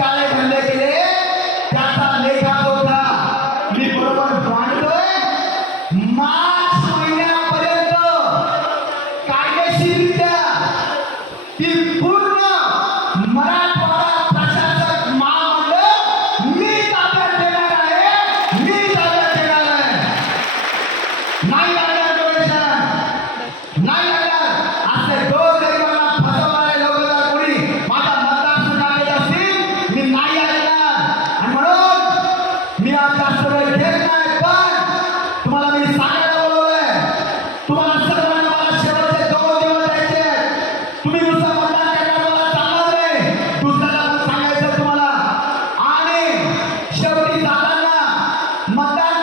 পালে मी आज जास्त नाही पण तुम्हाला मी सांगायला बोलवलंय. तुम्हाला शेवटचे दोन दिवस द्यायचे तुम्ही मला चालणार नाही सांगायचं तुम्हाला. आणि शेवटी चालणार मतदान